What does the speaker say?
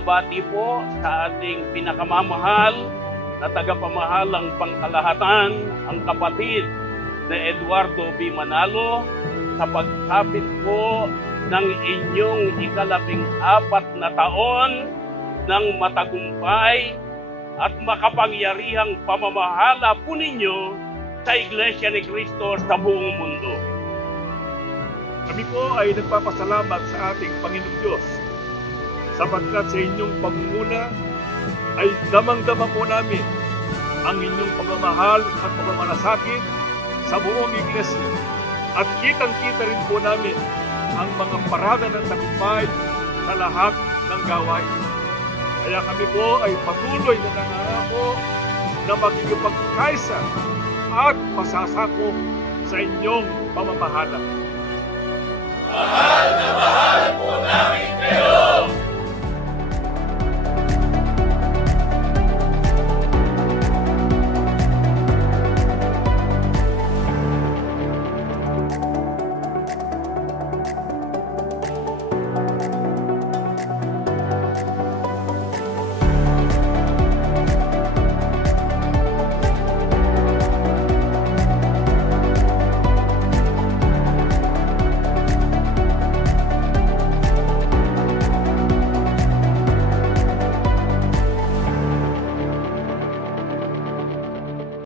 binabati po sa ating pinakamamahal na tagapamahalang pangkalahatan, ang kapatid na Eduardo B. Manalo, sa pagsapit po ng inyong ika-14 na taon ng matagumpay at makapangyarihang pamamahala po ninyo sa Iglesia ni Cristo sa buong mundo. Kami po ay nagpapasalamat sa ating Panginoong Diyos sapagkat sa inyong pangunguna ay damang-dama po namin ang inyong pagmamahal at pagmamalasakit sa buong Iglesia. At kitang-kita rin po namin ang mga parada ng tagumpay sa lahat ng gawain. Kaya kami po ay patuloy na nangangako na magkikipagkaisa at pasasako sa inyong pamamahala. Mahal na mahal po namin kayo!